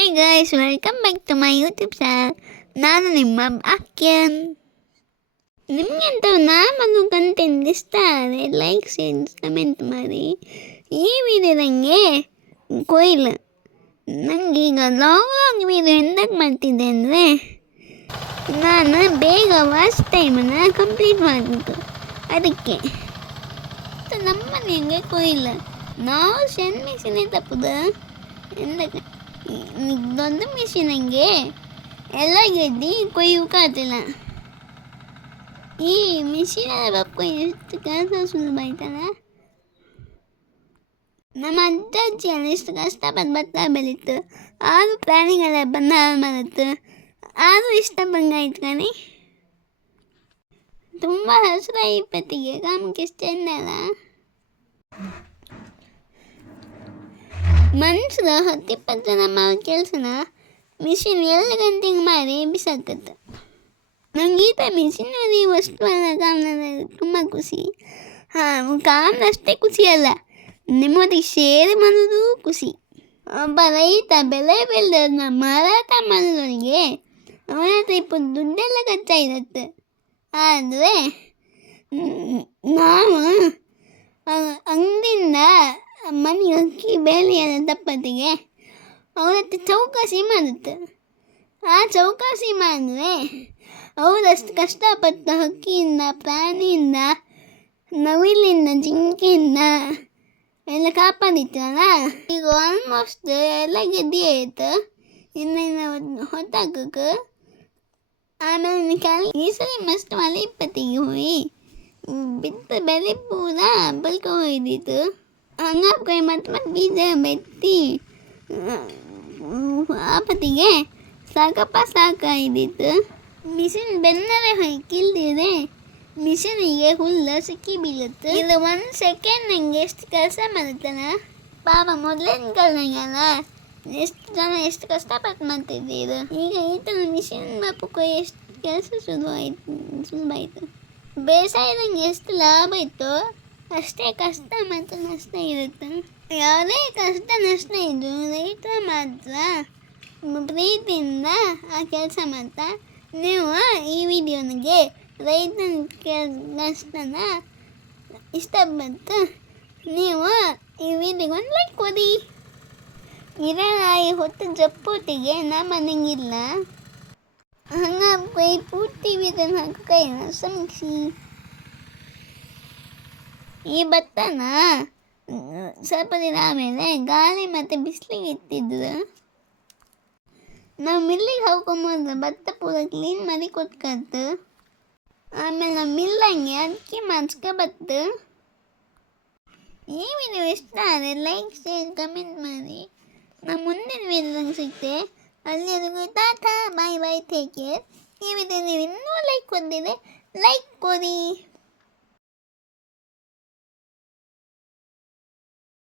Hi guys, welcome back to my YouTube channel. ನಾನು ನಿಮ್ಮ ಅಕ್ಯನ್. ನಿಮಗಂತ ನಾನು ಕಂಟೆಂಟ್ ಇಷ್ಟ ಆದರೆ ಲೈಕ್ ಶೇರ್ ಕಮೆಂಟ್ ಮಾಡಿ. ಈ ವಿಡಿಯೋ ನನಗೆ ಕೊಯ್ಲ ನನಗೆ ಈಗ ಲಾಂಗ್ ವಿಡಿಯೋ ಎಂದಕ್ಕೆ ಮಾಡ್ತಿದ್ದೆ ಅಂದರೆ ನಾನು ಬೇಗ ವಾಚ್ ಟೈಮನ್ನು ಕಂಪ್ಲೀಟ್ ಮಾಡಬೇಕು. ಅದಕ್ಕೆ ನಮ್ಮ ಮನೆಗೆ ಕೊಯ್ಲ ನಾವು ಸಣ್ಣ ಮಿಷಿನೇ ತಪ್ಪದ ಎಂದಕ್ಕೆ ದೊಡ್ಡ ಮಿಷಿನಂಗೆ ಎಲ್ಲ ಗೆದ್ದಿ ಕೊಯ್ಯೋಕ್ಕಾಗ್ತಿಲ್ಲ. ಈ ಮಿಷಿನ್ ಬಪ್ಪ ಎಷ್ಟು ಕೆಲಸ ಸುಲಭ ಆಯ್ತಲ್ಲ. ನಮ್ಮ ಅಜ್ಜಿ ಎಲ್ಲ ಎಷ್ಟು ಕಷ್ಟಪಟ್ಟು ಭತ್ತ ಬೆಳೀತು, ಆದರೂ ಪ್ರಾಣಿಗಳ ಬಂದ ಮಾಡುತ್ತೆ, ಆದರೂ ಇಷ್ಟ ಬಂಗಾಯ್ತು ಕಣಿ. ತುಂಬ ಹಸಿರ ಇಪ್ಪತ್ತಿಗೆ ಕಾಮಕ್ಕೆ ಎಷ್ಟು ಚೆಂದಲ್ಲ. ಮನುಷ್ಯರು 10-20 ಜನ ಮಾಡೋ ಕೆಲಸನ ಮಿಷಿನ್ 2 ಗಂಟೆಗೆ ಮಾಡಿ ಬಿಸಾಕತ್ತೆ. ನಂಗೆ ಈ ಥರ ಮಿಷಿನಲ್ಲಿ ವಸ್ತುವನ್ನ ಕಾಮನಲ್ಲಿ ತುಂಬ ಖುಷಿ. ಕಾಮನಷ್ಟೇ ಖುಷಿ ಅಲ್ಲ, ನಿಮ್ಮೊಟ್ಟಿಗೆ ಶೇರ್ ಮಾಡೋದು ಖುಷಿ. ಒಬ್ಬ ರೈತ ಬೆಳೆ ಬೆಳೆದನ್ನ ಮಾರಾಟ ಮಾಡೋರಿಗೆ ಅವನ ಹತ್ರ ఇప్పుడు ದುಡ್ಡೆಲ್ಲ ಖರ್ಚಾಗಿರುತ್ತೆ. ಆದರೆ ನಾವು ಅಂಗಡಿಯಿಂದ ಮನೆ ಅಕ್ಕಿ ಬೇಳೆ ಎಲ್ಲ ತಪ್ಪತ್ತಿಗೆ ಅವ್ರ ಹತ್ರ ಚೌಕಾಸಿ ಮಾಡುತ್ತೆ. ಆ ಚೌಕಾಸಿ ಮಾಡಿದ್ರೆ ಅವರಷ್ಟು ಕಷ್ಟಪಟ್ಟು ಹಕ್ಕಿಯಿಂದ, ಪ್ರಾಣಿಯಿಂದ, ನವಿಲಿಂದ, ಜಿಂಕೆಯಿಂದ ಎಲ್ಲ ಕಾಪಾಡಿತ್ತಲ್ಲ. ಈಗ ಆಲ್ಮೋಸ್ಟ್ ಎಲ್ಲ ಗೆದ್ದಿ ಆಯ್ತು. ಇನ್ನು ಹೊತ್ತಾಕಕ್ಕೆ ಆಮೇಲೆ ಈ ಸಲ ಮಸ್ತ್ ಮಳೆ ಇಪ್ಪತ್ತಿಗೆ ಹೋಗಿ ಬಿತ್ತ ಬೆಲೆ ಪೂರ ಬಲ್ಕ ಹೋಯ್ದಿತ್ತು. ಹಂಗಾಗಿ ಮತ್ತೆ ಬೀಜ ಬೆತ್ತಿ ಆಪತ್ತಿಗೆ ಸಾಕಾಗಿದ್ದಿತ್ತು. ಮಿಷಿನ್ ಬೆನ್ನವೇ ಹೊಯ್ಕಿಲ್ದಿದ್ರೆ ಮಿಷಿನಿಗೆ ಹುಲ್ಲು ಸಿಕ್ಕಿ ಬೀಳುತ್ತೆ. ಇದು 1 ಸೆಕೆಂಡ್ ನಂಗೆ ಎಷ್ಟು ಕೆಲಸ ಮಾಡುತ್ತಲ್ಲ. ಪಾಪ ಮೊದಲಿನ ಕಾಲನಾಗಲ್ಲ ಎಷ್ಟು ಜನ ಎಷ್ಟು ಕಷ್ಟಪಟ್ಟು ಮಾಡ್ತಿದ್ದೀರು. ಈಗ ಈ ಥರ ಮಿಷಿನ್ ಬಾಪಕ್ಕೂ ಎಷ್ಟು ಕೆಲಸ ಸುಲಭ ಆಯಿತು. ಬೇಸಾಯದಂಗೆ ಎಷ್ಟು ಲಾಭ ಇತ್ತು ಅಷ್ಟೇ ಕಷ್ಟ ಮತ್ತು ನಷ್ಟ ಇರುತ್ತೆ. ಯಾವುದೇ ಕಷ್ಟ ನಷ್ಟ ಇದ್ದು ರೈತರ ಮಾತ್ರ ಪ್ರೀತಿಯಿಂದ ಆ ಕೆಲಸ ಮಾಡ್ತಾ. ನೀವು ಈ ವಿಡಿಯೋನಿಗೆ ರೈತನ ನಷ್ಟನ ಇಷ್ಟಪಟ್ಟು ನೀವು ಈ ವಿಡಿಯೋಗೆ ಒಂದು ಲೈಕ್ ಕೊಡಿ. ಈ ಹೊತ್ತು ಜಪ್ಪೊಟ್ಟಿಗೆ ನಮ್ಮ ಮನೆಗಿಲ್ಲ, ಹಂಗಾಗಿ ಪೂರ್ತಿ ವಿಡಿಯೋನ ಹಾಕೈನ ಸಮೀಕ್ಷಿ. ಈ ಭತ್ತನ ಸ್ವಲ್ಪ ದಿನ ಆಮೇಲೆ ಗಾಳಿ ಮತ್ತು ಬಿಸಿಲಿಗೆ ಇಟ್ಟಿದ್ರು. ನಾವು ಮಿಲ್ಲಿಗೆ ಹಾಕೊಂಬಂದ್ರೆ ಭತ್ತ ಪೂರ ಕ್ಲೀನ್ ಮಾಡಿ ಕೊಟ್ಕತ್ತು. ಆಮೇಲೆ ನಾವು ಮಿಲ್ಲಂಗೆ ಅಕ್ಕಿ ಮಾಡ್ಸ್ಕೊಬತ್ತು. ಈ ವಿಡಿಯೋ ಇಷ್ಟ ಆದರೆ ಲೈಕ್ ಶೇರ್ ಕಮೆಂಟ್ ಮಾಡಿ. ನಾವು ಮುಂದಿನ ವಿಡಿಯೋದಂಗೆ ಸಿಗ್ತೆ. ಅಲ್ಲಿವರೆಗೂ ಟಾಟಾ, ಬಾಯ್ ಬಾಯ್, ಟೇಕ್ ಕೇರ್. ಈ ವಿಡಿಯೋ ನೀವು ಇನ್ನೂ ಲೈಕ್ ಕೊಟ್ಟಿದ್ರೆ ಲೈಕ್ ಕೊಡಿ.